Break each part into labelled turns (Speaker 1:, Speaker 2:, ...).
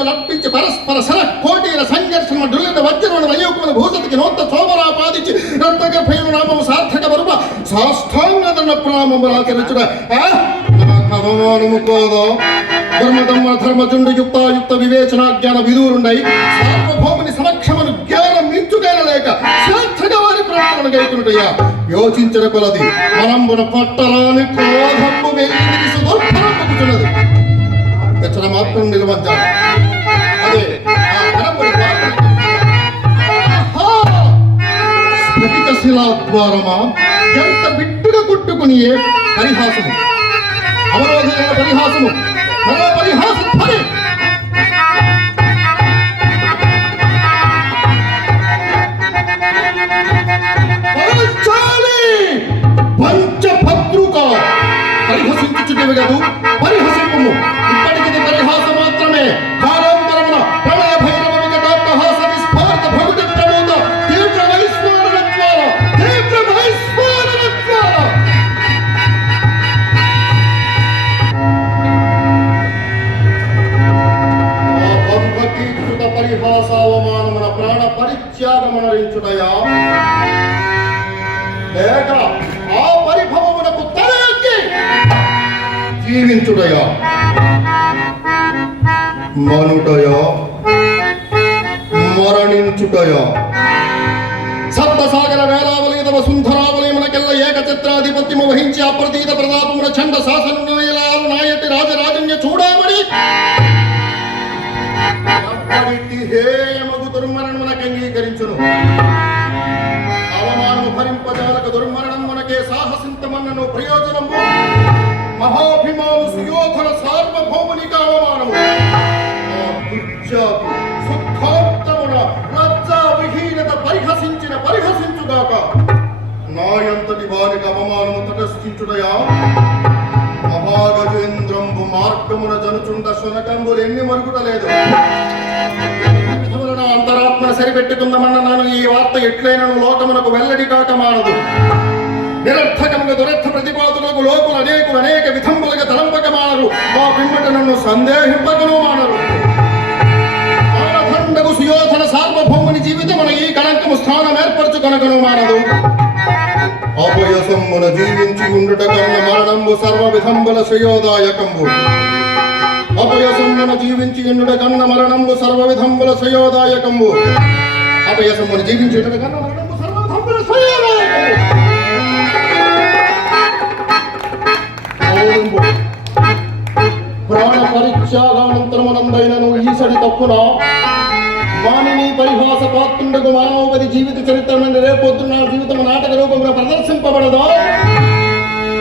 Speaker 1: వర్తించి పరస్పర సర కోటీల సంఘర్షణ డుల్లిన వజ్రమున వయోకుల భూసతికి నోత్త శోభరాపాదించి రక్తగర్భైన నామము సార్థక వరుప సాష్టాంగదన ప్రామములు ఆచరించుట. అవమానము కోదో? ధర్మధర్మ ధర్మజుండు యుక్తాయుక్త వివేచన జ్ఞాన విదూరుండై సార్వభౌముని సమక్షమును జ్ఞానం మించుకైన లేక సార్థక వారి ప్రాణములు గైకునుటయ్యా యోచించిన కొలది. మనంబున పట్టరాని క్రోధము వెళ్ళి సుదూర్భరమగుచున్నది ఎచ్చట మాత్రం నిలవంచాలి అదే ఆ కడపడి ఆహా! స్ఫటిక శిలా ద్వారమా ఎంత బిట్టుగా కొట్టుకుని పరిహాసము అవరోధమైన పరిహాసము మరో పరిహాస జీవించుటయా. మనుటయా. మరణించుటయా. సప్తసాగర వేలావలి తమ సుందరావలయమునకెల్ల ఏకఛత్రాధిపత్యము వహించి అప్రతీత ప్రతాపమున చండ శాసన నాయటి రాజరాజన్య చూడమని. అప్పటి హేయమగు దుర్మరణమునకు అంగీకరించును. అవమానము భరింపజాలక దుర్మరణం మనకే సాహసింతమన్నను ప్రయోజనము. మహాభిమాను సుయోధన సార్వభౌమునిక అవమానము దుర్జాతి లజ్జా విహీనత పరిహసించిన పరిహసించుగాక నాయంతటి వారికి అవమానము తటస్థించుడయా మహాగజేంద్రంబు మార్గమున జనుచుండ శునకంబులు ఎన్ని మరుగుటలేదు? లేదు అంతరాత్మను సరిపెట్టుకుందామన్న నాను ఈ వార్త ఎట్లైనను లోకమునకు వెల్లడి కాక మానదు. దురర్థ ప్రతిపాదులకు లోకులు అనేకులు అనేక విధంబులుగా తలంపక మానరు మా పిమ్మట నన్ను సందేహింపకను మానరు. మానభండకు సుయోధన సార్వభౌముని జీవితమున ఈ కళంకము స్థానం ఏర్పరచుకొనకను మానదు. అపయసమ్మున జీవించి ఉండుట కన్న మరణంబు సర్వ విధంబుల శ్రేయోదాయకంబు అపయసమ్మున జీవించి ఉండుట కన్న మరణంబు సర్వ విధంబుల శ్రేయోదాయకంబు అపయసమ్మున జీవించి ఉండుట కన్న మరణం ప్రాణ పరిత్యాగానంతరమునందైనను ఈసడి తప్పున వాణిని పరిహాస పాత్రుండకు మానవపతి జీవిత చరిత్రమైన రేపొద్దున జీవితం నాటక రూపంలో ప్రదర్శింపబడదా?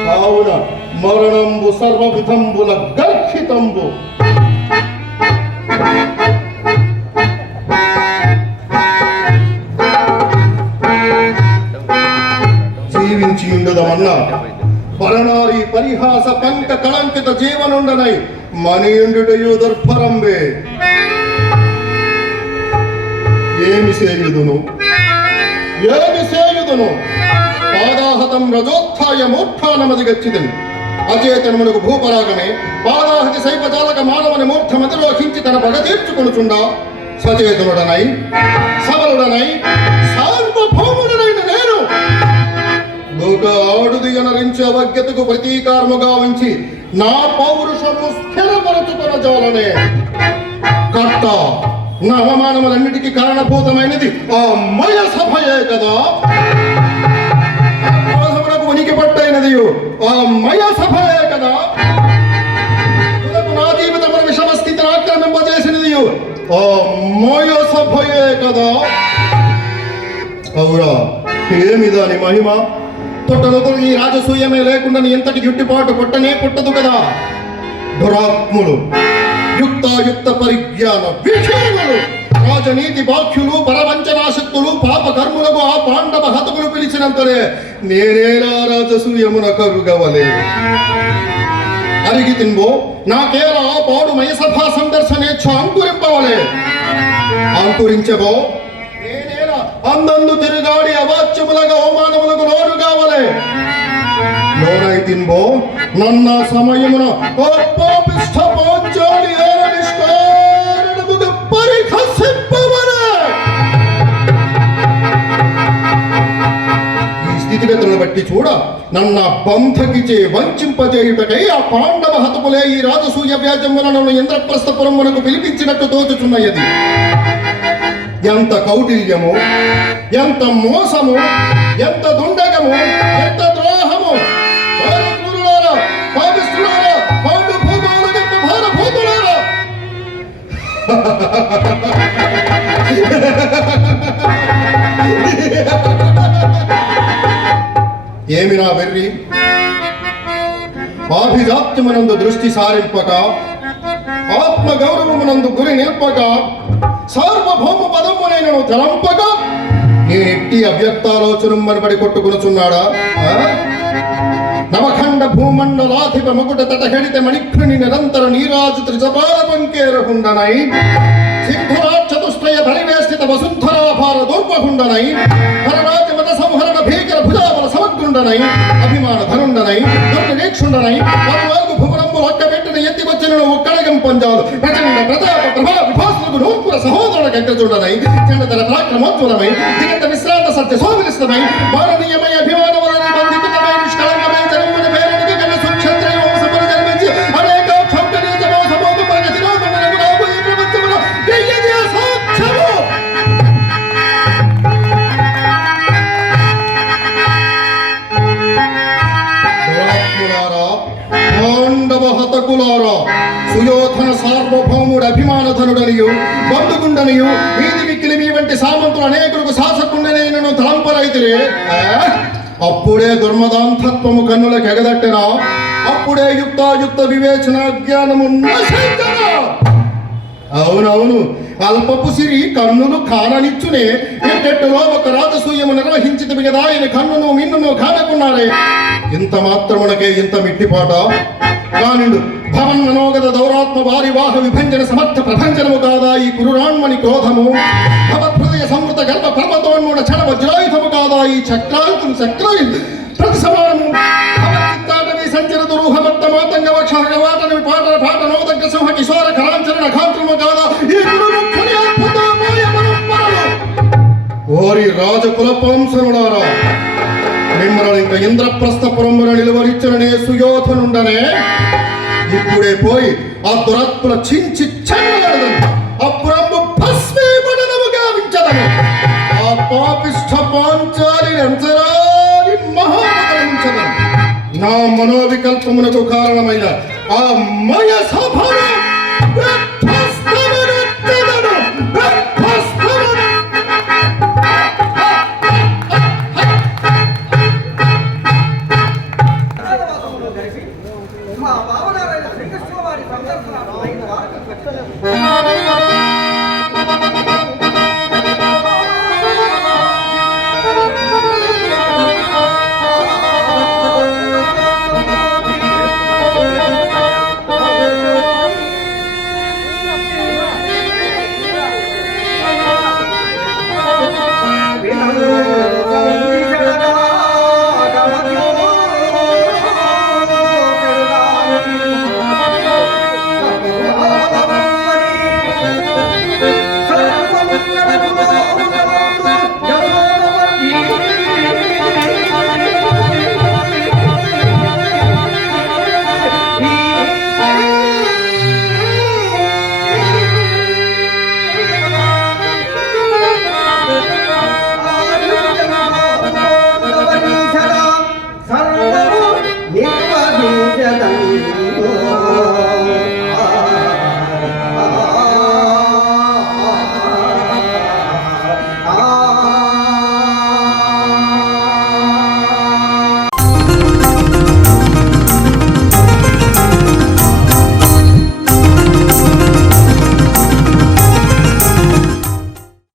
Speaker 1: కావున మరణంబు సర్వ విధంబుల గర్హితంబు. జీవించి ఉండదమన్నా పరనారి పరిహాస పంక కళంకిత జీవనుండనై మనియుండుటయు దుర్భరంబే. ఏమి సేయుదును ఏమి సేయుదును పాదాహతం రజోత్థాయ మూర్ఖానమది గచ్చిదని అచేతనమునకు భూపరాగమే. పాదాహతి సైపజాలక మానవుని మూర్ఖమతిలోకించి తన పగ తీర్చుకొనుచుండా. సచేతనుడనై సబలుడనై సార్వభౌముడనైన ఒక ఆడుది అనరించి అవజ్ఞతకు ప్రతీకారముగా ఉంచి నా పౌరుషము స్థిరపరచుతున్న జాలనే. కర్త నా అవమానములన్నిటికీ కారణభూతమైనది ఆ మయ సభయే కదా. ఉనికి పట్టైనది ఆ మయ సభయే కదా. నా జీవితమున విషమ స్థితిని ఆక్రమింపజేసినది ఆ మయ సభయే కదా. అవురా ఏమి దాని మహిమ? పుట్టలకు ఈ రాజసూయమే లేకుండా నీ ఎంతటి గిట్టుబాటు పుట్టనే పుట్టదు కదా. దురాత్ములు యుక్తాయుక్త పరిజ్ఞాన విషయములు రాజనీతి బాఖ్యులు పరవంచనాశక్తులు పాప కర్ములకు ఆ పాండవ హతకులు పిలిచినంతలే నేనేలా రాజసూయమున కరుగవలే. అరిగి తిన్బో నాకేలా ఆ పాడు మయసభా సందర్శనేచ్ఛ అంకురింపవలే అంకురించబో నేనేలా అందందు తిరుగాడి అవాచ్యములగా ತಿನ್ಬೋ. ನನ್ನ ಸಮಯಮನ ಪಾಪಿಷ್ಠ ಪಾಂಚಾಲಿ స్థితిగతులను బట్టి చూడ నన్న బంధకిచే వంచింపజేయుటకై ఆ పాండవ హతపులే ఈ రాజసూయ వ్యాజం వలన నన్ను ఇంద్రప్రస్థపురం మనకు పిలిపించినట్టు తోచుచున్నది ఎంత కౌటిల్యము ఎంత మోసము ఎంత దుండగము ఎంత ఏమి నా వెర్రి? ఆభిజాత్యమునందు దృష్టి సారింపక ఆత్మ గౌరవమునందు గురి నిల్పక సార్వభౌమ పదమునైన తలంపక. నేనెట్టి అవ్యక్తాలోచనం మనబడి కొట్టుకునుచున్నాడా? ఆ? నవఖండ భూమండలాధిప మకుట తటహడిత మణిఘ్నుని నిరంతర నీరాజు త్రిజపాల పంకేరకుండనై సిద్ధరాక్ష దుష్టయ పరివేష్టిత వసుంధరాభార దూర్పకుండనై హరరాజ మత సంహరణ భీకర భుజాబల సమగ్రుండనై అభిమాన ధనుండనై దుర్నిరీక్షుండనై పరమార్గు భువనంబు లొక్కబెట్టిన ఎత్తివచ్చిన ఒక్కడగం పంజాలు ప్రచండ ప్రతాప ప్రభా విభాసులకు నూర్పుర సహోదరుల గగ్గజుండనై చండతర పరాక్రమోజ్వలమై దిగంత విశ్రాంత సత్య సోమిలిస్తమై మాననీయమై అభిమానవరణ సార్వభౌముడు అభిమానధనుడనియు బంధుకుండనియు వీధి మిక్కిలి మీ వంటి సామంతులు అనేకులకు శాసకుండనైనను తలంపరైతిరే. ఆ? అప్పుడే దుర్మదాంతత్వము కన్నులకు ఎగదట్టెనా? అప్పుడే యుక్తాయుక్త వివేచన జ్ఞానము అవునవును. అల్పపు సిరి కన్నులు కాననిచ్చునే ఎట్టెట్టులో ఒక రాజసూయము నిర్వహించితివి కదా ఆయన కన్నును మిన్నును కానకున్నారే. ఇంత మాత్రమునకే ఇంత మిట్టిపాట. కానిండు. భవన్ మనోగత దౌరాత్మ వారివాహ విభంజన సమర్థ ప్రభంజనము కాదా ఈ కురురాణ్మణి క్రోధము భవహృదయ సమృత గర్భ పర్వతోన్మూల క్షణ వజ్రాయుధము కాదా ఈ చక్రాయుధం చక్రాయు ప్రతి సమానము భవచిత్తాటవి సంచర దురూహమత్త మాతంగ వక్షాటవి పాట పాట నోదగ్గ సింహ కిశోర కరాంచరణ ఖాంత్రము కాదా ఈ గురుముఖుని అద్భుతమయ ఓరి రాజకుల పంసనులారా మిమ్మల్ని ఇంక ఇంద్రప్రస్థపురమున నిలువరిచ్చనే సుయోధనుండనే ఇప్పుడే పోయి ఆ దురత్తుల చించి చెన్నగడదను అప్పుడమ్ము భస్మీపడనము గావించదను ఆ పాపిష్ట పాంచాలి అంతరాని మహామగలించదను నా మనోవికల్పమునకు కారణమైన ఆ మయ సభను